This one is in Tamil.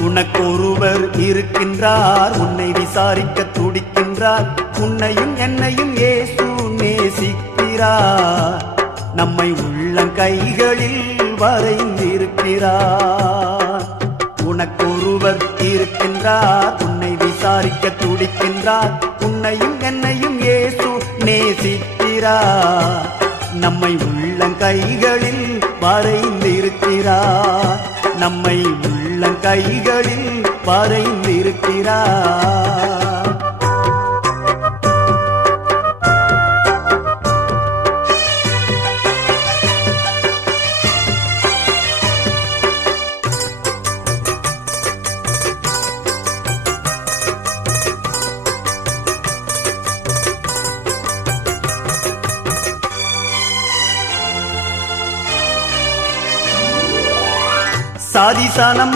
உனக்கொருவர் இருக்கின்றார், உன்னை விசாரிக்க துடிக்கின்றார். உன்னையும் என்னையும் இயேசு நேசிக்கிறார். நம்மை உள்ளங்கைகளில் வரைந்திருக்கிறார். உனக்கொருவர் இருக்கின்றார், உன்னை விசாரிக்க துடிக்கின்றார். உன்னையும் என்னையும் இயேசு நேசிக்கிறார். நம்மை உள்ளங்கைகளில் வரைந்திருக்கிறார். நம்மை உள்ளங்கைகளில் வரைந்திருக்கிறார். சாதிசானம்